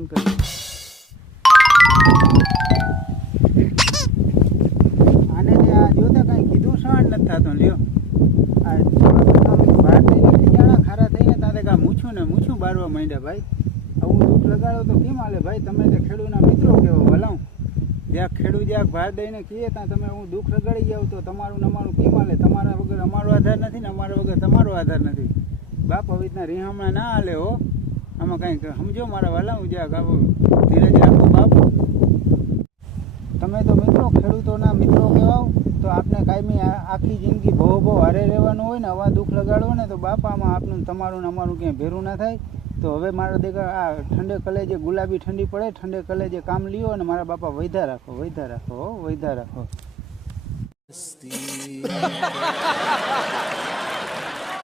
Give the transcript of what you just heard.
બંધ કરી. આને જે આ જોતા કાંઈ કીધું સહન નથી થતું. લ્યો આ બહાર થઈને ખીજાણા ખારા થઈને તારે કાં મૂછું બારવા માંડ્યા ભાઈ. હું દૂધ લગાડો તો કેમ હાલે ભાઈ? તમે જે ખેડૂતના મિત્રો કેવો ભલાઉ જ્યાં ખેડૂત જ્યાં ભાર દઈને કહીએ ત્યાં તમે હું દુઃખ લગાડી જાઉં તો તમારું ને અમારું કેમ હાલે? તમારા વગર અમારો આધાર નથી ને અમારા વગર તમારો આધાર નથી. બાપ આવી રીતના રીહામણા ના હાલે હો. આમાં કાંઈક સમજો મારા વાલાઉ જ્યાં ગાવો ધીરજ રાખો બાપ. તમે તો મિત્રો ખેડૂતોના મિત્રો કહેવાઓ તો આપને કાયમી આખી જિંદગી ભો હારે રહેવાનું હોય ને આવા દુઃખ લગાડવો ને તો બાપામાં આપનું તમારું ને અમારું ક્યાંય ભેરું ના થાય. તો હવે મારા દીકરા આ ઠંડે કલેજે ગુલાબી ઠંડી પડે ઠંડે કલેજે કામ લ્યો અને મારા બાપા વૈધા રાખો.